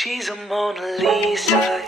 She's a Mona Lisa.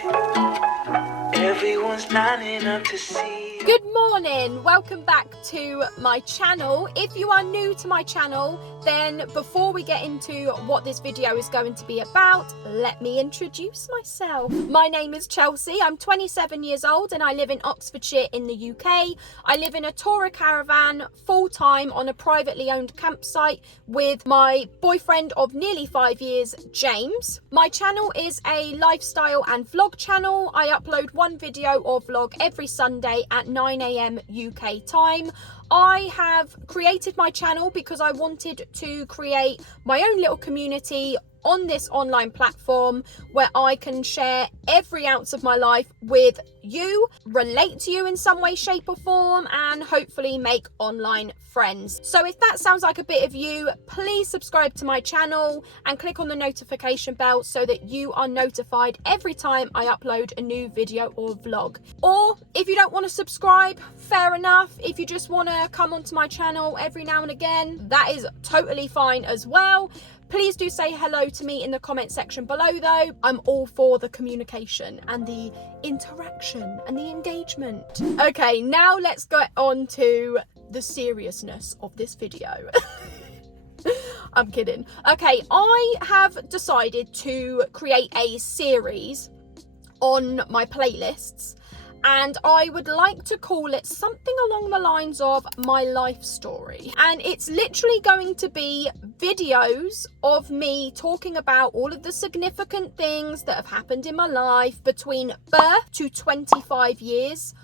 Everyone's lining up to see. Good morning, welcome back to my channel. If you are new to my channel, then before we get into what this video is going to be about, let me introduce myself. My name is Chelsea, I'm 27 years old and I live in Oxfordshire in the UK. I live in a tourer caravan full-time on a privately owned campsite with my boyfriend of nearly 5 years, James. My channel is a lifestyle and vlog channel. I upload one video or vlog every Sunday at 9 AM UK time. I have created my channel because I wanted to create my own little community on this online platform where I can share every ounce of my life with you, relate to you in some way, shape or form, and hopefully make online friends. So if that sounds like a bit of you, please subscribe to my channel and click on the notification bell so that you are notified every time I upload a new video or vlog. Or if you don't want to subscribe, fair enough. If you just want to come onto my channel every now and again, that is totally fine as well. Please do say hello to me in the comment section below though. I'm all for the communication and the interaction and the engagement. Okay, now let's get on to the seriousness of this video. I'm kidding. Okay, I have decided to create a series on my playlists and I would like to call it something along the lines of my life story. And it's literally going to be videos of me talking about all of the significant things that have happened in my life between birth to 25 years.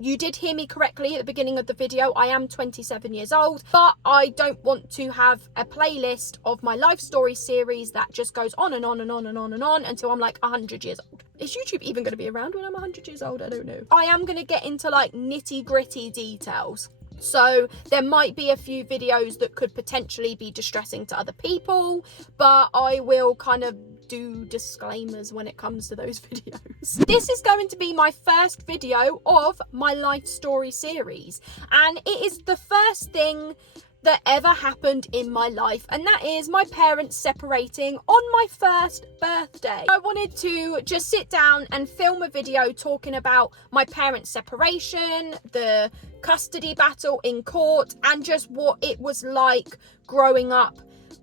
You did hear me correctly at the beginning of the video. I am 27 years old, but I don't want to have a playlist of my life story series that just goes on and on and on and on and on until I'm like 100 years old. Is YouTube even going to be around when I'm 100 years old? I don't know. I am going to get into like nitty gritty details. So there might be a few videos that could potentially be distressing to other people, but I will kind of do disclaimers when it comes to those videos. This is going to be my first video of my life story series, and it is the first thing that ever happened in my life, and that is my parents separating on my first birthday. I wanted to just sit down and film a video talking about my parents' separation, the custody battle in court, and just what it was like growing up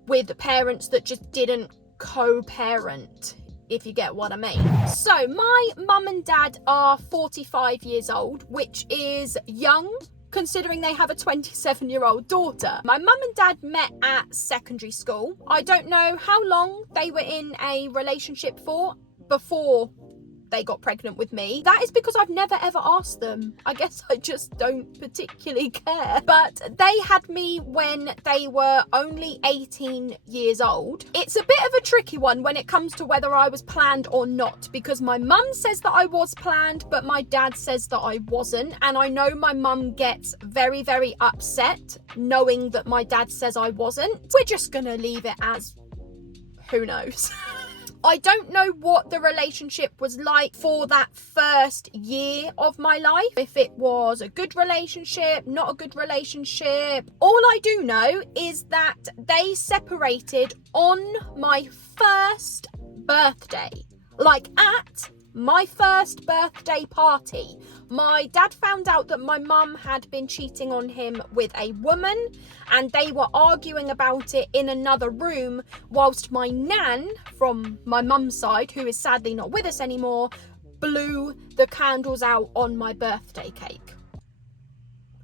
with parents that just didn't co-parent, if you get what I mean. So my mum and dad are 45 years old, which is young considering they have a 27-year-old daughter. My mum and dad met at secondary school. I don't know how long they were in a relationship for before they got pregnant with me. That is because I've never ever asked them. I guess I just don't particularly care. But they had me when they were only 18 years old. It's a bit of a tricky one when it comes to whether I was planned or not, because my mum says that I was planned, but my dad says that I wasn't. And I know my mum gets very, very upset knowing that my dad says I wasn't. We're just gonna leave it as who knows. I don't know what the relationship was like for that first year of my life. If it was a good relationship, not a good relationship. All I do know is that they separated on my first birthday. Like at my first birthday party. My dad found out that my mum had been cheating on him with a woman and they were arguing about it in another room whilst my nan from my mum's side, who is sadly not with us anymore, blew the candles out on my birthday cake.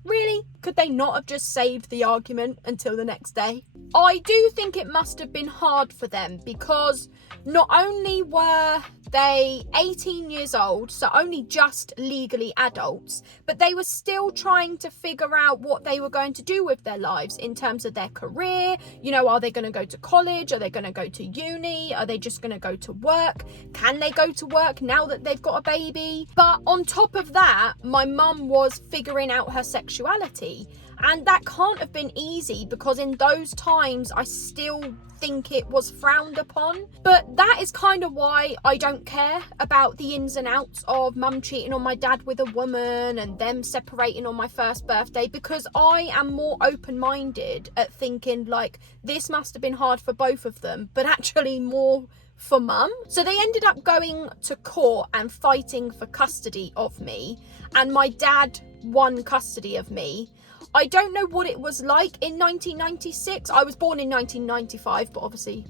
Really? Could they not have just saved the argument until the next day? I do think it must have been hard for them because not only were they 18 years old, so only just legally adults, but they were still trying to figure out what they were going to do with their lives in terms of their career. You know, are they going to go to college? Are they going to go to uni? Are they just going to go to work? Can they go to work now that they've got a baby? But on top of that, my mum was figuring out her sexuality. And that can't have been easy because in those times I still think it was frowned upon. But that is kind of why I don't care about the ins and outs of mum cheating on my dad with a woman and them separating on my first birthday, because I am more open-minded at thinking like this must have been hard for both of them, but actually more for mum. So they ended up going to court and fighting for custody of me, and my dad won custody of me. I don't know what it was like in 1996. I was born in 1995, but obviously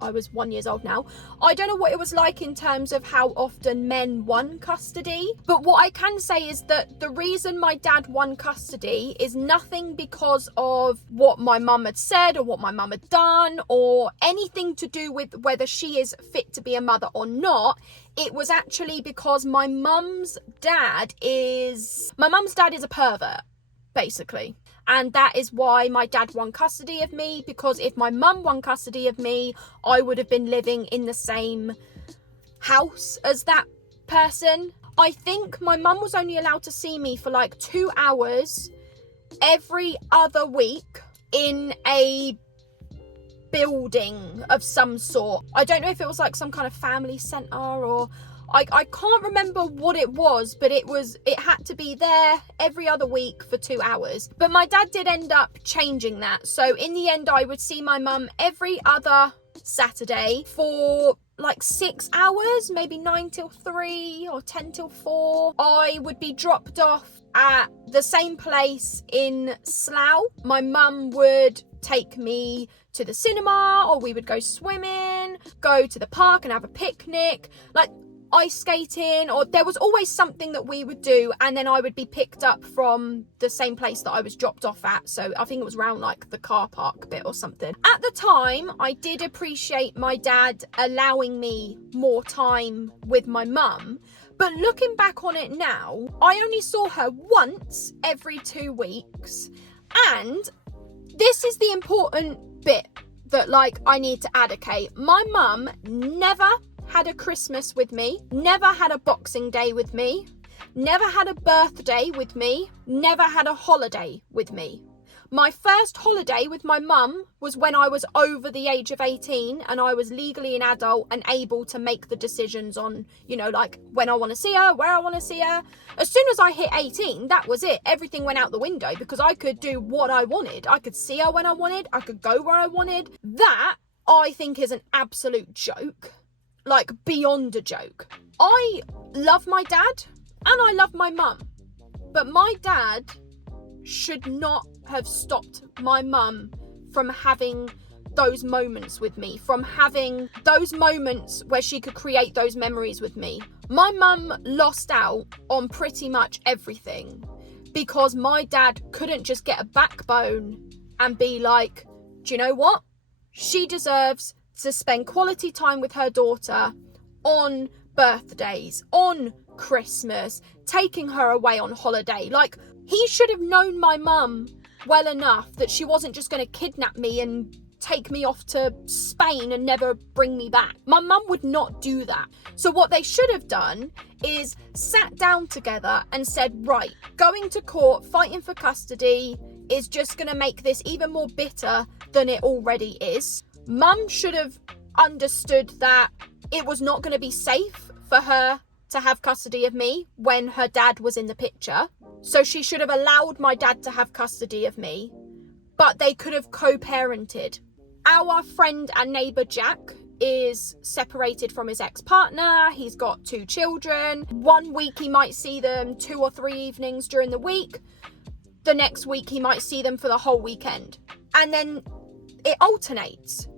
I was 1 year old now. I don't know what it was like in terms of how often men won custody, but what I can say is that the reason my dad won custody is nothing because of what my mum had said or what my mum had done or anything to do with whether she is fit to be a mother or not. It was actually because my mum's dad is a pervert, basically. And that is why my dad won custody of me, because if my mum won custody of me, I would have been living in the same house as that person. I think my mum was only allowed to see me for like 2 hours every other week in a building of some sort. I don't know if it was like some kind of family centre or I can't remember what it was, but it had to be there every other week for 2 hours. But my dad did end up changing that. So in the end, I would see my mum every other Saturday for like 6 hours, maybe 9 till 3 or 10 till 4. I would be dropped off at the same place in Slough. My mum would take me to the cinema, or we would go swimming, go to the park and have a picnic. Like ice skating, or there was always something that we would do, and then I would be picked up from the same place that I was dropped off at. So I think it was around like the car park bit or something. At the time, I did appreciate my dad allowing me more time with my mum, but looking back on it now, I only saw her once every 2 weeks. And this is the important bit that like I need to advocate. My mum never had a Christmas with me, never had a Boxing Day with me, never had a birthday with me, never had a holiday with me. My first holiday with my mum was when I was over the age of 18 and I was legally an adult and able to make the decisions on, you know, like when I want to see her, where I want to see her. As soon as I hit 18, that was it. Everything went out the window because I could do what I wanted. I could see her when I wanted. I could go where I wanted. That, I think, is an absolute joke. Like, beyond a joke. I love my dad and I love my mum, but my dad should not have stopped my mum from having those moments with me, from having those moments where she could create those memories with me. My mum lost out on pretty much everything because my dad couldn't just get a backbone and be like, do you know what? She deserves to spend quality time with her daughter on birthdays, on Christmas, taking her away on holiday. Like, he should have known my mum well enough that she wasn't just going to kidnap me and take me off to Spain and never bring me back. My mum would not do that. So what they should have done is sat down together and said, right, going to court, fighting for custody is just going to make this even more bitter than it already is. Mum should have understood that it was not going to be safe for her to have custody of me when her dad was in the picture. So she should have allowed my dad to have custody of me, but they could have co-parented. Our friend and neighbour Jack is separated from his ex-partner. He's got 2 children. 1 week he might see them 2 or 3 evenings during the week. The next week he might see them for the whole weekend. And then it alternates.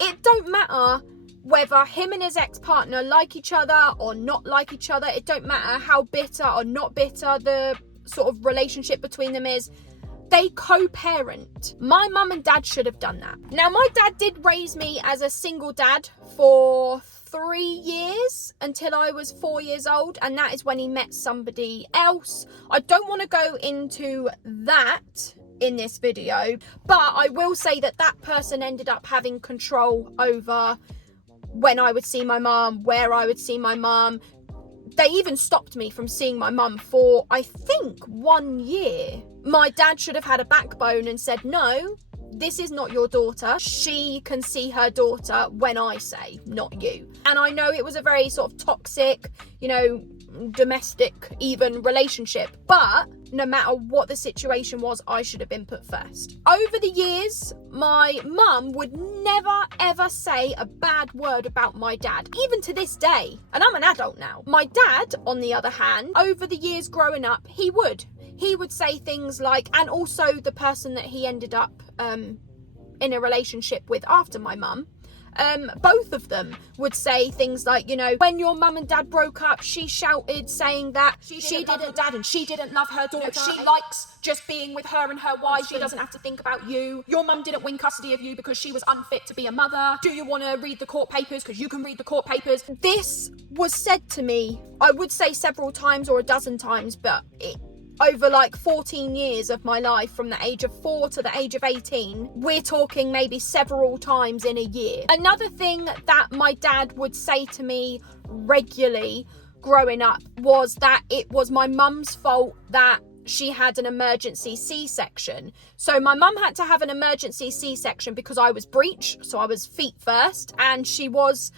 It don't matter whether him and his ex-partner like each other or not like each other. It don't matter how bitter or not bitter the sort of relationship between them is. They co-parent. My mum and dad should have done that. Now, my dad did raise me as a single dad for 3 years until I was 4 years old, and that is when he met somebody else. I don't want to go into that in this video, but I will say that that person ended up having control over when I would see my mum, where I would see my mum. They even stopped me from seeing my mum for, I think, 1 year. My dad should have had a backbone and said, no, this is not your daughter. She can see her daughter when I say, not you. And I know it was a very sort of toxic, you know, domestic even relationship, but no matter what the situation was, I should have been put first. Over the years, my mum would never ever say a bad word about my dad, even to this day. And I'm an adult now. My dad, on the other hand, over the years growing up, he would say things like, and also the person that he ended up in a relationship with after my mum, both of them would say things like, you know, when your mum and dad broke up, she shouted saying that she didn't dad and she didn't love her daughter. She likes just being with her and her wife. She doesn't have to think about you. Your mum didn't win custody of you because she was unfit to be a mother. Do you want to read the court papers? Because you can read the court papers. This was said to me, I would say several times or a dozen times, but over like 14 years of my life, from the age of 4 to the age of 18, we're talking maybe several times in a year. Another thing that my dad would say to me regularly growing up was that it was my mum's fault that she had an emergency C-section. So my mum had to have an emergency C-section because I was breech, so I was feet first, and she was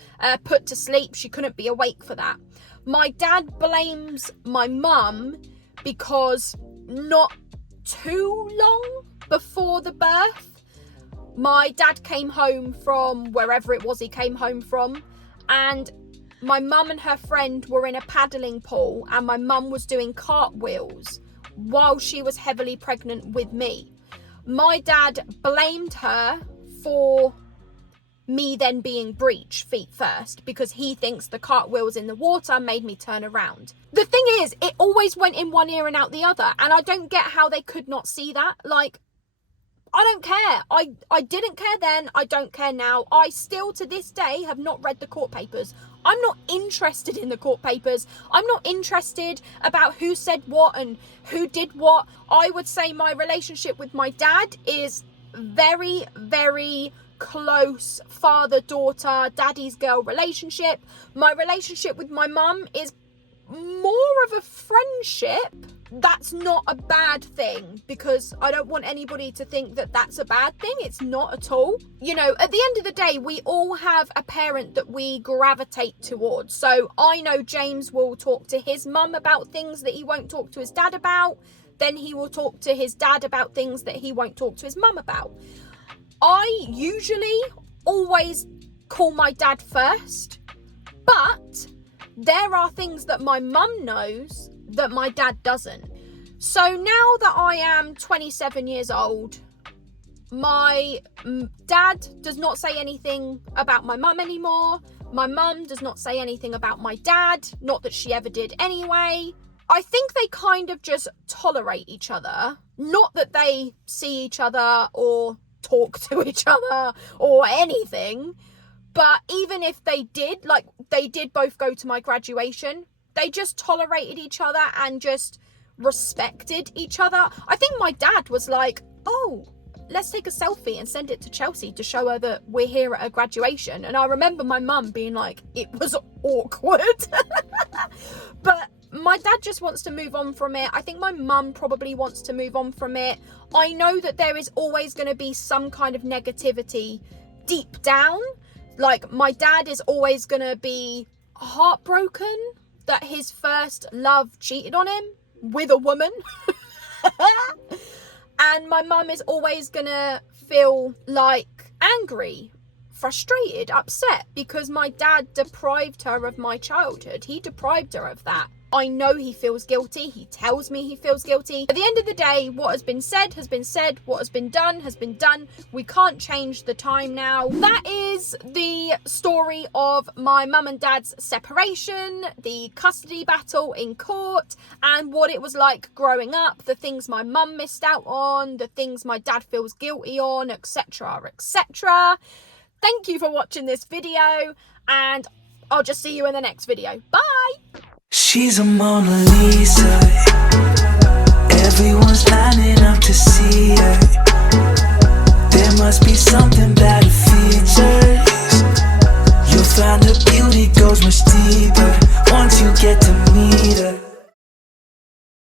put to sleep. She couldn't be awake for that. My dad blames my mum because not too long before the birth, my dad came home from wherever it was he came home from, and my mum and her friend were in a paddling pool, and my mum was doing cartwheels while she was heavily pregnant with me. My dad blamed her for me then being breech, feet first, because he thinks the cartwheels in the water made me turn around. The thing is, it always went in one ear and out the other, and I don't get how they could not see that. Like, I don't care. I didn't care then, I don't care now. I still to this day have not read the court papers. I'm not interested in the court papers. I'm not interested about who said what and who did what. I would say my relationship with my dad is very, very close father-daughter, daddy's girl relationship. My relationship with my mum is more of a friendship. That's not a bad thing, because I don't want anybody to think that that's a bad thing. It's not at all. You know, at the end of the day, we all have a parent that we gravitate towards. So I know James will talk to his mum about things that he won't talk to his dad about. Then he will talk to his dad about things that he won't talk to his mum about. I usually always call my dad first, but there are things that my mum knows that my dad doesn't. So now that I am 27 years old, my dad does not say anything about my mum anymore. My mum does not say anything about my dad, not that she ever did anyway. I think they kind of just tolerate each other. Not that they see each other or talk to each other or anything, but even if they did, like, they did both go to my graduation, they just tolerated each other and just respected each other. I think my dad was like, oh, let's take a selfie and send it to Chelsea to show her that we're here at her graduation. And I remember my mum being like, it was awkward. But my dad just wants to move on from it. I think my mum probably wants to move on from it. I know that there is always going to be some kind of negativity deep down. Like, my dad is always going to be heartbroken that his first love cheated on him with a woman. And my mum is always going to feel like angry, frustrated, upset because my dad deprived her of my childhood. He deprived her of that. I know he feels guilty. He tells me he feels guilty. At the end of the day, what has been said has been said. What has been done has been done. We can't change the time now. That is the story of my mum and dad's separation, the custody battle in court, and what it was like growing up, the things my mum missed out on, the things my dad feels guilty on, etc, etc. Thank you for watching this video, and I'll just see you in the next video. Bye! She's a Mona Lisa. Everyone's lining up to see her. There must be something better.